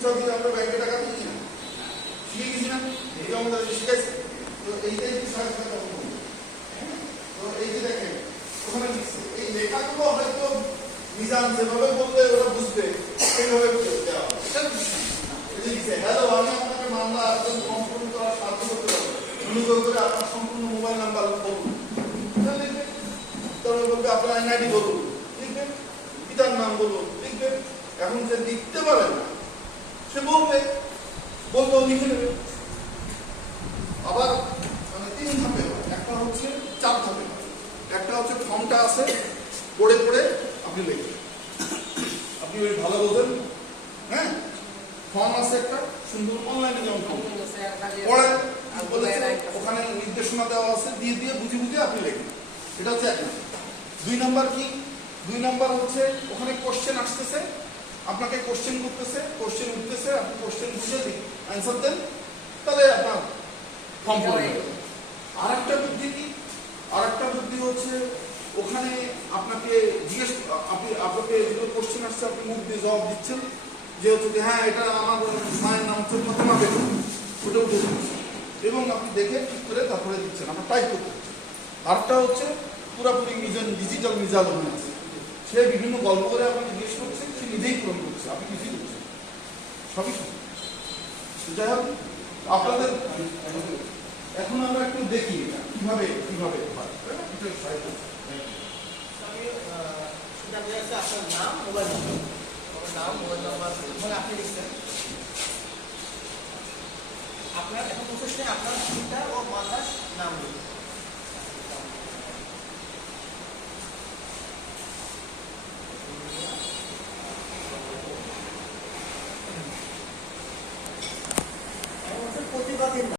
সুদটা দিয়ে আমরা ব্যাংকে টাকা দিই না, শিখে গেছি না, এটা আমাদের শিখাইছে। তো এইটাই কি সাড়ে সাথে তো এই যে দেখেন ওখানে লিখছে এই লেখাগুলো হয়তো মিজান যেভাবে বললে ওরা বুঝবে সেইভাবে দেওয়া লিখছে হ্যালো আমি আপনাকে মামলা একদম সম্পূর্ণ করার সাহায্য করতে পারবো, অনুগ্রহ করে আপনার সম্পূর্ণ মোবাইল নাম্বার বলুন, লিখবে। তবে বলবে আপনার এনআইডি বলুন, লিখবে। পিতার নাম বলুন, লিখবে। এখন যে লিখতে পারে না সে বলবে, বললেও লিখে নেবে। আবার মানে 3 ধাপে হয়, একটা হচ্ছে 4 ধাপে হয়। একটা হচ্ছে ফর্মটা আছে পড়ে পড়ে আপনি লিখবেন, আপনি ওই ভালো বোঝেন, হ্যাঁ ফর্ম আছে একটা সুন্দর অনলাইনে যেমন ফর্ম পড়ে ওখানে নির্দেশনা দেওয়া আছে, দিয়ে দিয়ে বুঝে বুঝে আপনি লিখবেন। এটা হচ্ছে 1 নম্বর। 2 নম্বর কি? 2 নম্বর হচ্ছে ওখানে কোশ্চেন আসতেছে, আপনাকে কোশ্চেন করতেছে, কোশ্চেন উঠতেছে, আপনি কোশ্চেন বুঝে অ্যান্সার দেন, তাহলে আপনার ফর্ম পড়ে যাবে। আর একটা বুদ্ধি কি? আর একটা বুদ্ধি হচ্ছে ওখানে আপনাকে জিজ্ঞেস আপনাকে যেগুলো কোশ্চেন আসছে আপনি মুখ দিয়ে জবাব দিচ্ছেন, যে হচ্ছে যে হ্যাঁ এটা আমার মায়ের নাম হচ্ছে প্রথমা বেতন, ওটা উঠে দিচ্ছেন এবং আপনি দেখে ঠিক করে তারপরে দিচ্ছেন, আপনার টাইপ করতে হচ্ছে। আরেকটা হচ্ছে পুরোপুরি ডিজিটাল মিজাল হয়ে আছে, সে বিভিন্ন গল্প করে আপনাকে জিজ্ঞেস করছে, সে নিজেই পূরণ করছে, আপনি কিছুই করছেন, সবই সব। যাই হোক আপনাদের এখন আমরা একটু দেখি এটা কিভাবে কিভাবে হয়। আপনার নাম মোবাইল নাম্বার আপনি লিখছেন। আপনার এখন প্রসেসে আপনার পিতা ও মাতার নাম লিখবেন।